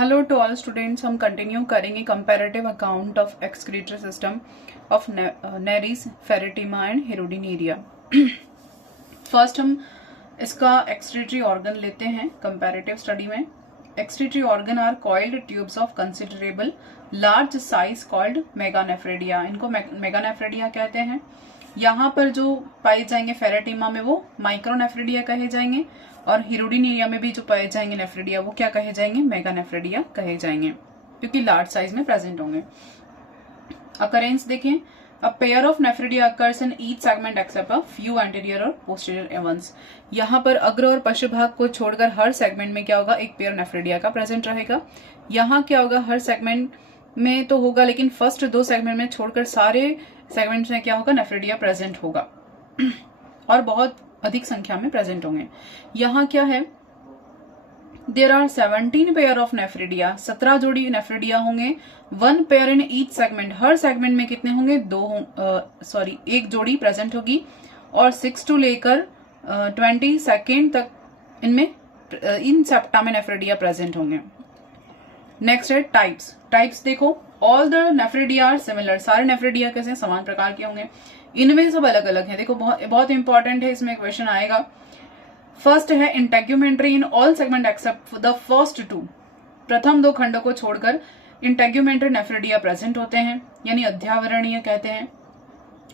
Hello to all students, हम continue करेंगे comparative account of excretory system of Nereis, Pheretima and Hirudinaria. First हम इसका excretory organ लेते हैं कंपैरेटिव स्टडी में। Excretory organ are coiled tubes of considerable large size called meganephridia. इनको meganephridia कहते हैं। यहाँ पर जो पाए जाएंगे फेरेटिमा में वो माइक्रोनेफ्रेडिया कहे जाएंगे, और हिरोडिनेरिया में भी जो पाए जाएंगे नेफ्रेडिया वो क्या कहे जाएंगे, मेगानेफ्रेडिया कहे जाएंगे, क्योंकि लार्ज साइज में प्रेजेंट होंगे। अकरेंस देखें, a pair of nephridia occurs in each segment except a few anterior और पोस्टीरियर एवंस। यहाँ पर अग्र और पश्च भाग को छोड़कर हर सेगमेंट में क्या होगा, एक पेयर नेफ्रेडिया का प्रेजेंट रहेगा। यहाँ क्या होगा, हर सेगमेंट में तो होगा, लेकिन फर्स्ट दो सेगमेंट में छोड़कर सारे सेगमेंट्स में क्या होगा, नेफ्रेडिया प्रेजेंट होगा और बहुत अधिक संख्या में प्रेजेंट होंगे। यहाँ क्या है, there are 17 pair of nephridia, 17 जोड़ी नेफ्रेडिया होंगे। 1 पेयर इन ईच सेगमेंट, हर सेगमेंट में कितने होंगे, एक जोड़ी प्रेजेंट होगी, और 6 टू लेकर 22 तक इनमें इन सेप्टा में नेफ्रेडिया प्रेजेंट होंगे। नेक्स्ट है टाइप्स। टाइप्स देखो, all the nephridia are similar, सारे नेफ्रेडिया कैसे समान प्रकार के होंगे, इनमें सब अलग अलग है। देखो बहुत इंपॉर्टेंट है, इसमें क्वेश्चन आएगा। फर्स्ट है integumentary in all segment except the first 2, प्रथम 2 खंडों को छोड़कर इंटेग्यूमेंट्री नेफ्रेडिया प्रेजेंट होते हैं, यानी अध्यावरणीय कहते हैं।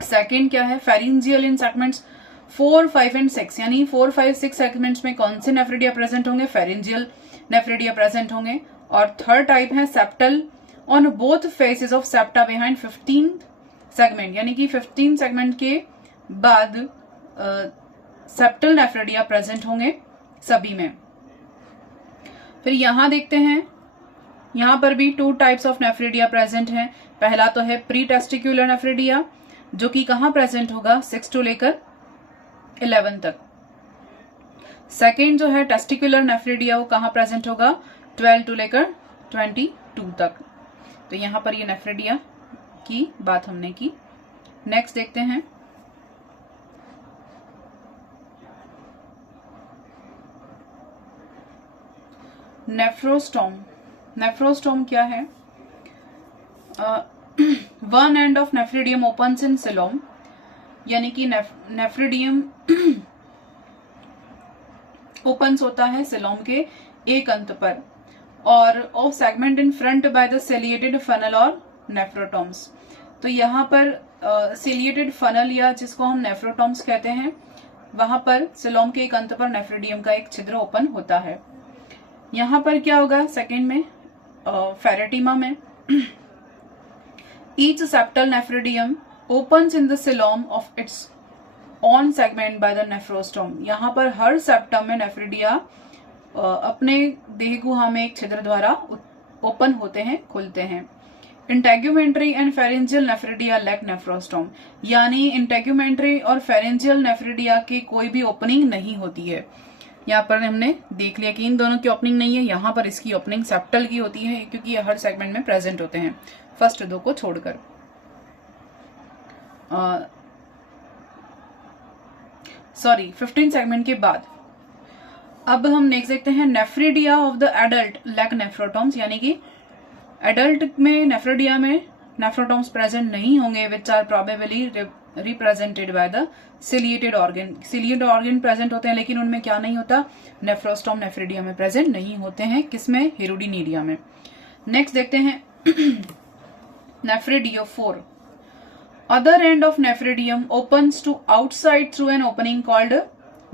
सेकेंड क्या है, फेरिंजियल इन सेगमेंट्स 4, 5 एंड 6, यानी 4, 5, 6 सेगमेंट्स में कौन से नेफ्रेडिया प्रेजेंट होंगे, फेरिंजियल नेफ्रेडिया प्रेजेंट होंगे। और थर्ड टाइप है septal on both faces of septa behind 15 segment, यानी कि 15 सेगमेंट के बाद सेप्टल नेफ्रेडिया प्रेजेंट होंगे सभी में। फिर यहां देखते हैं, यहां पर भी 2 टाइप्स ऑफ नेफ्रेडिया प्रेजेंट हैं। पहला तो है प्री टेस्टिक्यूलर नेफ्रेडिया, जो कि कहां प्रेजेंट होगा, 6 टू लेकर 11 तक। सेकेंड जो है टेस्टिकुलर नेफ्रेडिया, वो कहां प्रेजेंट होगा, 12 टू लेकर 22 तक। तो यहां पर ये नेफ्रेडिया की बात हमने की। नेक्स्ट देखते हैं, नेफ्रोस्टोम। नेफ्रोस्टोम क्या है, one end of nephridium opens in coelom, यानी कि नेफ्रिडियम ओपन्स होता है सिलोम के एक अंत पर, और of segment in front bye the ciliated funnel और नेफ्रोटोम्स। तो यहाँ पर सिलिएटेड फनल, या जिसको हम नेफ्रोटोम्स कहते हैं, वहां पर सिलोम के एक अंत पर नेफ्रिडियम का एक छिद्र ओपन होता है। यहाँ पर क्या होगा, सेकेंड में फेरेटिमा में each septal nephridium opens in the coelom of its own segment by the nephrostome. यहाँ पर हर सेप्टम में नेफ्रिडिया अपने देह गुहा में एक छिद्र द्वारा ओपन होते हैं, खुलते हैं। Integumentary and pharyngeal nephridia lack nephrostome, यानी इंटेग्यूमेंट्री और फेरेंजियल नेफ्रिडिया की कोई भी ओपनिंग नहीं होती है। यहाँ पर हमने देख लिया कि इन दोनों की ओपनिंग नहीं है, यहाँ पर इसकी ओपनिंग सेप्टल की होती है, क्योंकि ये हर सेगमेंट में प्रेजेंट होते हैं, फर्स्ट 2 को छोड़कर। सॉरी, 15 सेगमेंट के बाद। अब हम नेक्स्ट देखते हैं, nephridia of the adult lack nephrostomes, यानी कि एडल्ट में नेफ्रिडिया में नेफ्रोटोम्स प्रेजेंट नहीं होंगे, which are probably represented by the ciliated organ. Ciliated organ present होते हैं, लेकिन उनमें क्या नहीं होता, नेफ्रोस्टोम नेफ्रिडिया में प्रेजेंट नहीं होते हैं। किसमें, हेरोडिनेरिया में। नेक्स्ट देखते हैं nephridiopore. Other end of nephridium opens to outside through an opening called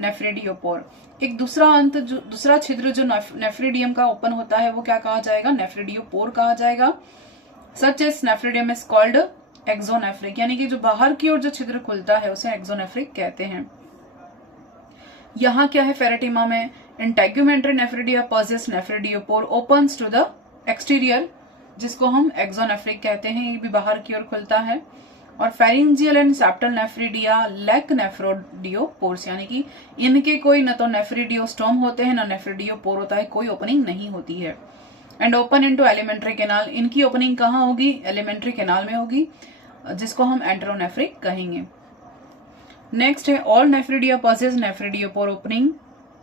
nephridiopore. एक दूसरा छिद्र जो नेफ्रिडियम का ओपन होता है वो क्या कहा जाएगा, नेफ्रिडियोपोर कहा जाएगा। सच एस नेफ्रिडियम इज कॉल्ड एक्सोनेफ्रिक, यानी कि जो बाहर की ओर जो छिद्र खुलता है उसे एक्सोनेफ्रिक कहते हैं। यहाँ क्या है, फेरेटिमा में integumentary nephridia possess nephridiopore opens to the exterior, जिसको हम एक्सोनेफ्रिक कहते हैं, ये भी बाहर की ओर खुलता है। और pharyngeal and septal nephridia lack nephridiopores, यानी कि इनके कोई न तो नेफ्रिडियोस्टोम होते हैं, न नेफ्रिडियोपोर होता है, कोई ओपनिंग नहीं होती है। And open into alimentary canal, इनकी ओपनिंग कहाँ होगी, एलिमेंट्री कैनाल में होगी, जिसको हम एंटेरोनेफ्रिक कहेंगे। नेक्स्ट है, all nephridia possess nephridiopore opening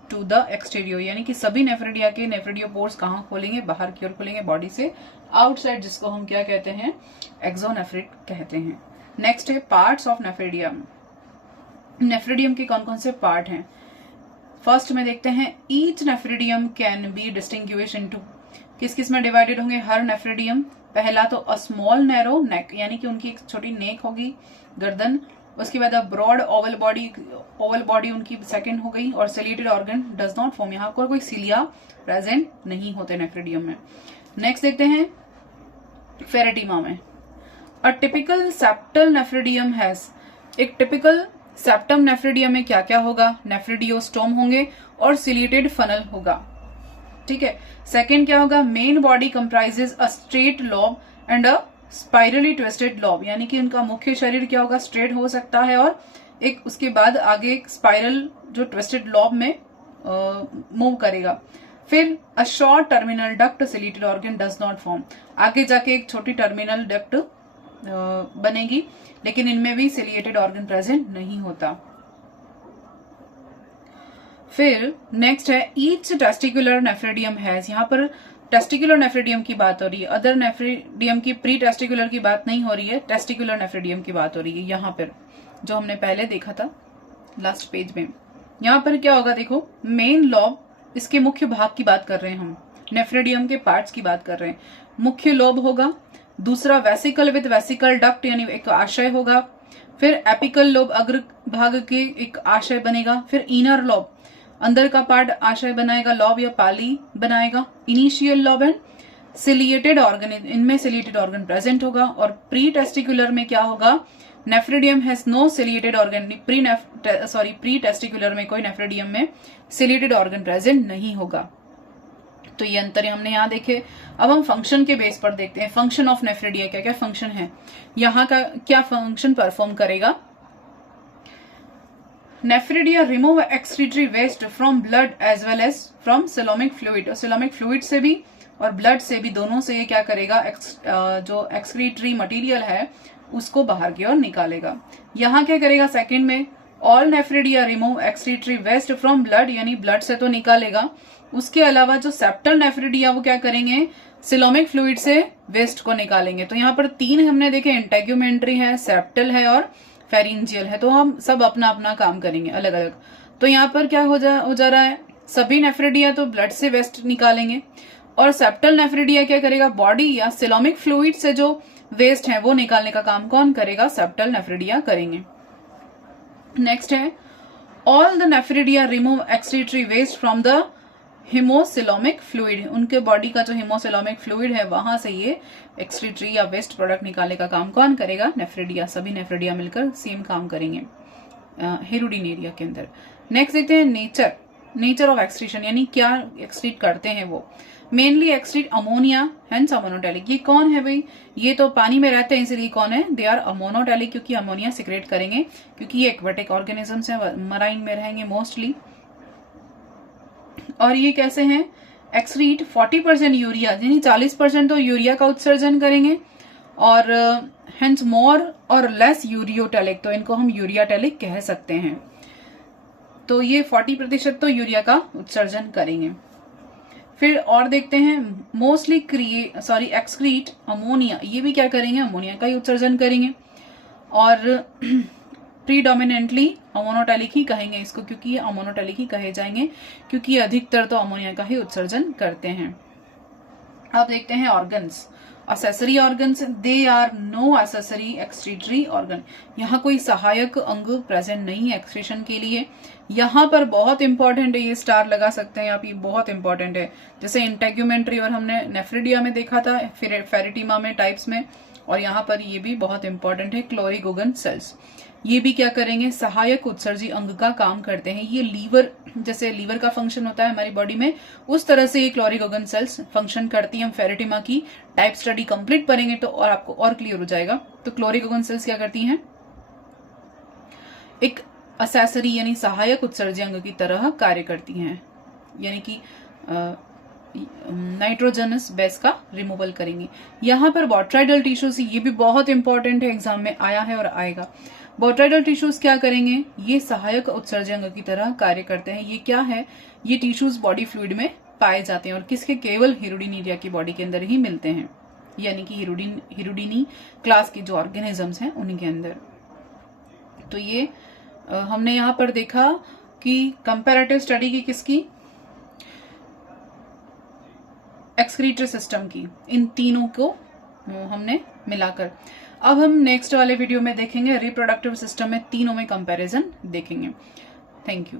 to the exterior, यानी कि सभी नेफ्रिडिया के नेफ्रिडियोपोर्स कहाँ खोलेंगे, बाहर की ओर खोलेंगे बॉडी से आउटसाइड, जिसको हम क्या कहते हैं, एक्सोनेफ्रिड कहते हैं। नेक्स्ट है पार्ट्स ऑफ नेफ्रिडियम। नेफ्रिडियम के कौन कौन से पार्ट हैं? फर्स्ट में देखते हैं each nephridium can be distinguish into, किस किस में डिवाइडेड होंगे हर नेफ्रिडियम? पहला तो अ स्मॉल नैरो नेक, यानी कि उनकी एक छोटी नेक होगी, गर्दन। उसके बाद ब्रॉड ओवल बॉडी उनकी सेकंड हो गई, और ciliated organ does not form, यहाँ पर कोई सिलिया प्रेजेंट नहीं होते नेफ्रिडियम में। नेक्स्ट देखते हैं फेरेटिमा में अ टिपिकल सेप्टल नेफ्रिडियम हैज, एक टिपिकल सेप्टम नेफ्रिडियम में क्या क्या होगा? नेफ्रिडियोस्टोम होंगे और सिलिएटेड फनल होगा, ठीक है। सेकंड क्या होगा? Main body comprises a straight lobe and a spirally twisted lobe, यानी कि उनका मुख्य शरीर क्या होगा? स्ट्रेट हो सकता है, और एक उसके बाद आगे एक स्पाइरल जो ट्विस्टेड लॉब में मूव करेगा। फिर a short terminal duct ciliated organ does not form, आगे जाके एक छोटी टर्मिनल डक्ट बनेगी, लेकिन इनमें भी सिलिएटेड ऑर्गन प्रेजेंट नहीं होता। फिर नेक्स्ट है ईच टेस्टिकुलर नेफ्रिडियम हैज, यहाँ पर टेस्टिकुलर नेफ्रिडियम की बात हो रही है, अदर नेफ्रिडियम की प्री टेस्टिकुलर की बात नहीं हो रही है, टेस्टिकुलर नेफ्रिडियम की बात हो रही है यहाँ पर, जो हमने पहले देखा था लास्ट पेज में। यहाँ पर क्या होगा देखो, मेन लॉब, इसके मुख्य भाग की बात कर रहे हैं हम, नेफ्रिडियम के पार्ट्स की बात कर रहे हैं। मुख्य लोब होगा, दूसरा वेसिकल विद वेसिकल डक्ट यानी एक आशय होगा, फिर एपिकल लोब अग्र भाग के एक आशय बनेगा, फिर इनर लोब अंदर का पार्ट आशय बनाएगा, लॉब या पाली बनाएगा, initial lobe and ciliated organ, इनमें सिलिएटेड ऑर्गन प्रेजेंट होगा। और प्री टेस्टिकुलर में क्या होगा? Nephridium has no ciliated organ, pre testicular में कोई नेफ्रिडियम में सिलिएटेड ऑर्गन प्रेजेंट नहीं होगा। तो ये अंतर हमने यहाँ देखे। अब हम फंक्शन के बेस पर देखते हैं, फंक्शन ऑफ नेफ्रिडिया, क्या क्या फंक्शन है, यहाँ का क्या फंक्शन परफॉर्म करेगा। Nephridia remove excretory waste from blood as well as from coelomic fluid, और सिलोमिक फ्लूइड से भी और ब्लड से भी, दोनों से ये क्या करेगा, जो एक्सक्रीटरी मटेरियल है उसको बाहर की ओर निकालेगा। यहाँ क्या करेगा सेकंड में, all nephridia remove excretory waste from blood, यानी ब्लड से तो निकालेगा, उसके अलावा जो सेप्टल नेफ्रिडिया वो क्या करेंगे, सिलोमिक फ्लूइड से वेस्ट को निकालेंगे। तो यहाँ पर तीन हमने देखे, इंटेग्यूमेंट्री है, सेप्टल है और फेरिंजियल है, तो हम सब अपना अपना काम करेंगे अलग अलग। तो यहाँ पर क्या हो जा रहा है, सभी नेफ्रिडिया तो ब्लड से वेस्ट निकालेंगे, और सेप्टल नेफ्रिडिया क्या करेगा, बॉडी या सिलोमिक फ्लूइड से जो वेस्ट है वो निकालने का काम कौन करेगा, सेप्टल नेफ्रिडिया करेंगे। नेक्स्ट है all the nephridia remove excretory waste from the haemocoelomic fluid, उनके बॉडी का जो हिमोसिलोमिक फ्लूइड है वहां से ये एक्सक्रीटरी या वेस्ट प्रोडक्ट निकालने का काम कौन करेगा, नेफ्रिडिया, सभी नेफ्रिडिया मिलकर सेम काम करेंगे हिरुडिनेरिया के अंदर। नेक्स्ट देखते हैं नेचर ऑफ एक्सक्रीशन, यानी क्या एक्सक्रीट करते हैं वो। Mainly excrete ammonia hence ammonotelic, ये कौन है भाई, ये तो पानी में रहते हैं इसलिए कौन है, दे आर अमोनोटैलिक, क्योंकि अमोनिया सिक्रेट करेंगे, क्योंकि ये एक्वेटिक ऑर्गेनिजम्स हैं, मराइन में रहेंगे मोस्टली। और ये कैसे हैं, एक्सक्रीट 40% यूरिया, यानी 40% तो यूरिया का उत्सर्जन करेंगे, और हेंस मोर और लेस यूरियोटैलिक, तो इनको हम यूरियाटैलिक कह सकते हैं। तो ये 40% तो यूरिया का उत्सर्जन करेंगे। फिर और देखते हैं मोस्टली एक्सक्रीट अमोनिया, ये भी क्या करेंगे, अमोनिया का ही उत्सर्जन करेंगे, और प्रीडोमिनेंटली अमोनोटैलिक ही कहेंगे इसको, क्योंकि ये अमोनोटैलिक ही कहे जाएंगे, क्योंकि ये अधिकतर तो अमोनिया का ही उत्सर्जन करते हैं। अब देखते हैं organs, accessory organs, they are no accessory excretory organ, यहाँ कोई सहायक अंग प्रेजेंट नहीं है एक्सक्रीशन के लिए। यहाँ पर बहुत इंपॉर्टेंट है, ये स्टार लगा सकते हैं आप, ये बहुत इंपॉर्टेंट है। जैसे इंटेग्यूमेंट्री और हमने नेफ्रिडिया में देखा था, फिर फेरेटिमा में टाइप्स में, और यहाँ पर ये भी बहुत इंपॉर्टेंट है, क्लोरिगोगन सेल्स, ये भी क्या करेंगे, सहायक उत्सर्जी अंग का काम करते हैं। ये लीवर, जैसे लीवर का फंक्शन होता है हमारी बॉडी में, उस तरह से ये क्लोरिगोगन सेल्स फंक्शन करती हैं। हम फेरेटिमा की टाइप स्टडी कंप्लीट करेंगे तो और आपको और क्लियर हो जाएगा। तो क्लोरिगोगन सेल्स क्या करती हैं, एक असेसरी यानी सहायक उत्सर्जी अंग की तरह कार्य करती हैं, यानी कि नाइट्रोजनस बेस का रिमूवल करेंगी। यहाँ पर बॉट्राइडल टिश्यूज, ये भी बहुत इंपॉर्टेंट है, एग्जाम में आया है और आएगा। बोट्राइडल टिश्यूज क्या करेंगे, ये सहायक उत्सर्जक की तरह कार्य करते हैं। ये क्या है, ये टिश्यूज बॉडी फ्लूइड में पाए जाते हैं और किसके, केवल हिरुडिनिरिया की बॉडी के अंदर ही मिलते हैं, यानी कि हिरुडिनी क्लास के जो ऑर्गेनिजम्स हैं उन्हीं के अंदर। तो ये हमने यहाँ पर देखा कि कंपैरेटिव स्टडी की किसकी, एक्सक्रीटरी सिस्टम की, इन तीनों को हमने मिलाकर। अब हम नेक्स्ट वाले वीडियो में देखेंगे रिप्रोडक्टिव सिस्टम में तीनों में कंपैरिजन देखेंगे। Thank you.